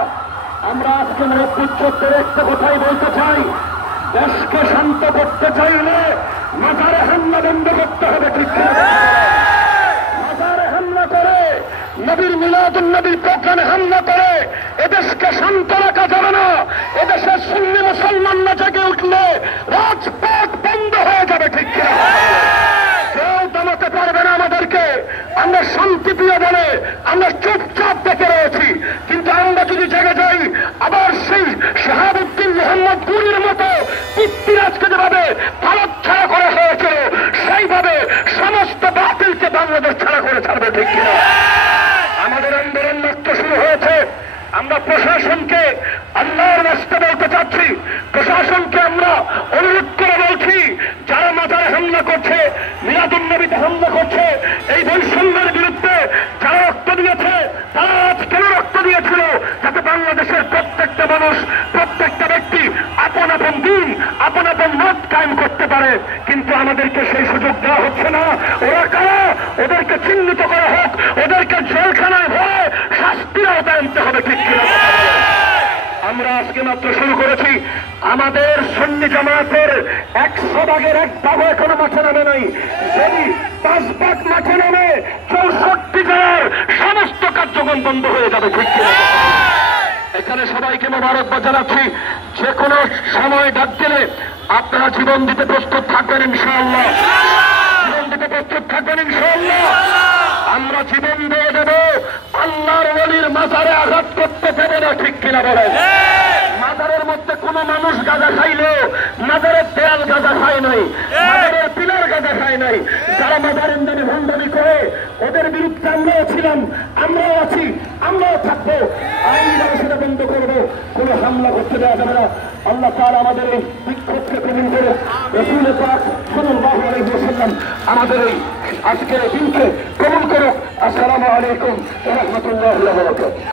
আমরা আজকে নেতৃত্বের একটা কথাই বলতে চাই, দেশকে শান্ত করতে চাইলে মাজারে হামলা বন্ধ করতে হবে। ঠিক মাজারে হামলা করে, নবীর মিলাদুন নবীর প্রোগ্রামে হামলা করে এদেশকে শান্ত রাখা যাবে না। এদেশের সুন্নি মুসলমানরা জেগে উঠলে রাজপথ বন্ধ হয়ে যাবে। ঠিক কেউ দমাতে পারবে না আমাদেরকে। আমরা শান্তিপ্রিয় বলে আমরা চুপচাপ দেখে রয়েছি, কিন্তু আমরা যদি জেগে যাই আবার সেই শাহাবুদ্দিন মোহাম্মদ গুলির মতো পৃথ্বীরাজকে যেভাবে ভারত ছাড়া করা হয়েছিল সেইভাবে সমস্ত বাতিলকে বাংলাদেশ ছাড়া করে ছাড়বে। ঠিক কিনা? আমাদের আন্দোলন মাত্র শুরু হয়েছে। আমরা প্রশাসনকে আল্লাহর রাস্তা বলতে চাচ্ছি, প্রশাসনকে আমরা অনুরোধ করে বলছি, যারা মাজারে হামলা করছে, মিলাদুন নবীতে হামলা করছে, এই বৈষম্যের বিরুদ্ধে যারা রক্ত দিয়েছে, তারা আজ কেন রক্ত দিয়েছিল? যাতে বাংলাদেশের প্রত্যেকটা মানুষ, প্রত্যেকটা ব্যক্তি আপন আপন দিন, আপন আপন মত কায়েম করতে পারে। কিন্তু আমাদেরকে সেই সুযোগ দেওয়া হচ্ছে না। ওরা কারা? ওদেরকে চিহ্নিত করা হোক, ওদেরকে জেলখানায় ভরে শাস্তির আওতায় আনতে হবে। ঠিক কিনা? আমরা আজকে মাত্র শুরু করেছি। আমাদের সুন্নি জামাতের 100 ভাগের 1 ভাগও এখনো মাঠে নামে নাই। যদি 5 ভাগ মাঠে নামে 64 জেলার সমস্ত কার্যক্রম বন্ধ হয়ে যাবে। ঠিক কিনা? এখানে সবাইকে মোবারকবাদ জানাচ্ছি। যে কোনো সময় ডাক দিলে আপনারা জীবন দিতে প্রস্তুত থাকবেন ইনশাআল্লাহ। জীবন দিতে প্রস্তুত থাকবেন ইনশাআল্লাহ। আমরা জীবন দিয়ে দেব, আল্লাহর ওলির মাজারে আঘাত করতে দেবে না। ঠিক কিনা বলেন? মাজারের মধ্যে কোন মানুষ গাঁজা খাইলেও মাজারের দেয়াল গাঁজা খায় নাই, মাজারের পিলার গাঁজা খায় নাই। যারা মাজারের নামে ভণ্ডামি করে ওদের বিরুদ্ধে আমরাও ছিলাম, আমরাও আছি, আমরাও থাকবো। আইনভাবে সেটা বন্ধ করবো। কোন হামলা করতে দেওয়া যাবে না। আল্লাহ তাআলা আমাদের এই বিক্ষোভকে কবুল করে, রাসূল পাক সাল্লাল্লাহু আলাইহি ওয়াসাল্লাম আমাদের এই আজকের দিনকে কবুল করুক। আসসালামু আলাইকুম ওয়া রাহমাতুল্লাহি ওয়া বারাকাতুহু।